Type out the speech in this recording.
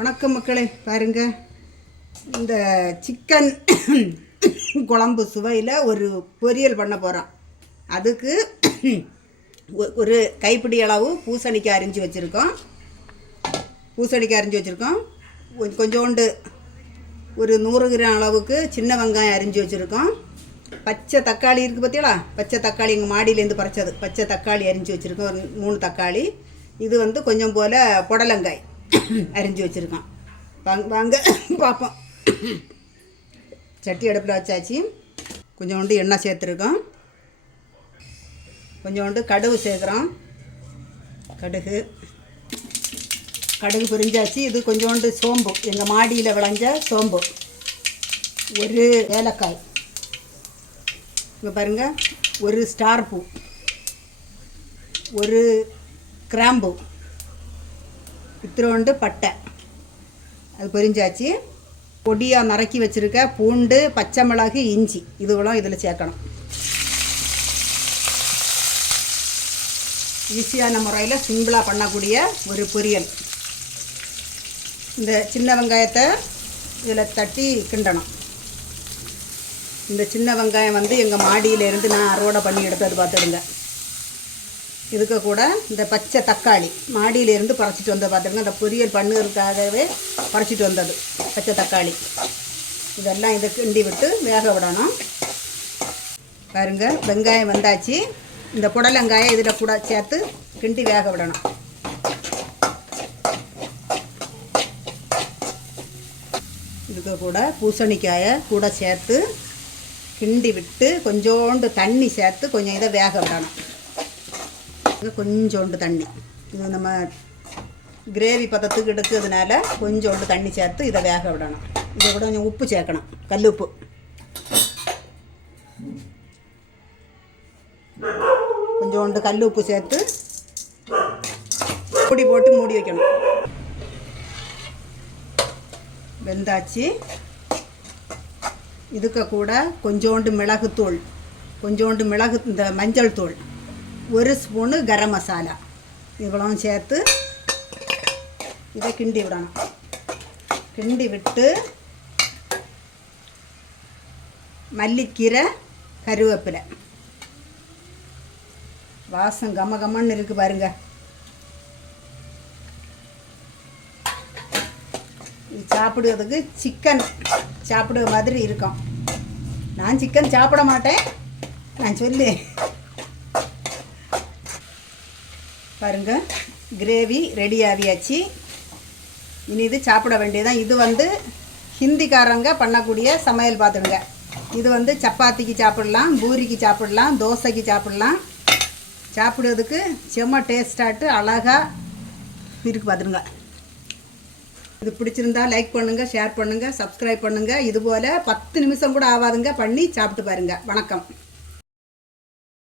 வணக்கம் மக்களே பாருங்க. இந்த சிக்கன் குழம்பு சுவையில் ஒரு பொரியல் பண்ண போகிறோம் அதுக்கு ஒ- ஒரு கைப்பிடி அளவு பூசணிக்காய் அரிஞ்சு வச்சுருக்கோம். பூசணிக்காய் அரிஞ்சு வச்சுருக்கோம். கொஞ்சோண்டு ஒரு நூறு கிராம் அளவுக்கு சின்ன வெங்காயம் அரிஞ்சு வச்சுருக்கோம். பச்சை தக்காளி இருக்குது பார்த்தீங்களா பச்சை தக்காளி எங்கள் மாடியிலேருந்து பறிச்சது. பச்சை தக்காளி அரிஞ்சு வச்சுருக்கோம். ஒரு மூணு தக்காளி. இது வந்து கொஞ்சம் போல் புடலங்காய். அரிஞ்சு வச்சுருக்கோம் வாங்க வாங்க பார்ப்போம் சட்டி அடுப்பில் வச்சாச்சு. கொஞ்சோண்டு எண்ணெய் சேர்த்துருக்கோம். கொஞ்சோண்டு கடுகு சேர்க்குறோம். கடுகு. கடுகு பிரிஞ்சாச்சு. இது கொஞ்சோண்டு சோம்பு. எங்கள் மாடியில் விளைஞ்ச சோம்பு. ஒரு ஏலக்காய். இங்கே பாருங்கள் ஒரு ஸ்டார் பூ. ஒரு கிராம்பு. இத்திரோண்டு பட்டை. அது பொரிஞ்சாச்சு. பொடியாக நறுக்கி வச்சுருக்க பூண்டு பச்சை மிளகு இஞ்சி. இதுவெல்லாம் இதில் சேர்க்கணும். ஈஸியான முறையில் சிம்பிளாக பண்ணக்கூடிய ஒரு பொரியல். இந்த சின்ன வெங்காயத்தை இதில் தட்டி கிண்டணும். இந்த சின்ன வெங்காயம் வந்து எங்கள் மாடியிலேருந்து நான் அறுவடை பண்ணி எடுத்தது பார்த்துடுங்க. இதுக்கு கூட இந்த பச்சை தக்காளி. மாடியிலேருந்து பறிச்சிட்டு வந்தது பார்த்துருங்க இந்த பொரியல் பண்ணுறதுக்காகவே பறிச்சிட்டு வந்தது பச்சை தக்காளி. இதெல்லாம் இதை கிண்டி விட்டு வேக விடணும். பாருங்க வெங்காயம் வந்தாச்சு. இந்த புடலங்காயை இதில் கூட சேர்த்து கிண்டி வேக விடணும். இதுக்கு கூட பூசணிக்காயை கூட சேர்த்து கிண்டி விட்டு கொஞ்சோண்டு தண்ணி சேர்த்து கொஞ்சம் இதை வேக விடணும். கொஞ்சோண்டு தண்ணி. இது நம்ம கிரேவி பதத்துக்கு எடுக்கிறதுனால கொஞ்சோண்டு தண்ணி சேர்த்து இதை வேக விடணும். இதை கூட கொஞ்சம் உப்பு சேர்க்கணும். கல் உப்பு. கொஞ்சோண்டு கல் உப்பு சேர்த்து பொடி போட்டு மூடி வைக்கணும். வெந்தாச்சு. இதுக்கு கூட கொஞ்சோண்டு மிளகுத்தூள். கொஞ்சோண்டு மிளகு இந்த மஞ்சள் தூள். ஒரு ஸ்பூனு கரம் மசாலா. இவ்வளவும் சேர்த்து இதை கிண்டி விடணும். கிண்டி விட்டு மல்லிக்கீரை கருவேப்பிலை. வாசம் கம கமன்னு இருக்கு பாருங்க. இது சாப்பிடுவதுக்கு சிக்கன் சாப்பிடுற மாதிரி இருக்கும். நான் சிக்கன் சாப்பிட மாட்டேன். நான் சொல்லு. பாருங்க. கிரேவி ரெடி ஆகியாச்சு. இனி இது சாப்பிட வேண்டியதான் இது வந்து ஹிந்திக்காரங்க பண்ணக்கூடிய சமையல் பார்த்துடுங்க. இது வந்து சப்பாத்திக்கு சாப்பிடலாம் பூரிக்கு சாப்பிடலாம் தோசைக்கு சாப்பிடலாம். சாப்பிடுறதுக்கு செம்ம டேஸ்டாட்டு அழகாக இருக்கு பார்த்துடுங்க. இது பிடிச்சிருந்தா லைக் பண்ணுங்கள் ஷேர் பண்ணுங்கள் சப்ஸ்கிரைப் பண்ணுங்கள் இதுபோல் பத்து நிமிஷம் கூட ஆகாதுங்க. பண்ணி சாப்பிட்டு பாருங்கள் வணக்கம்.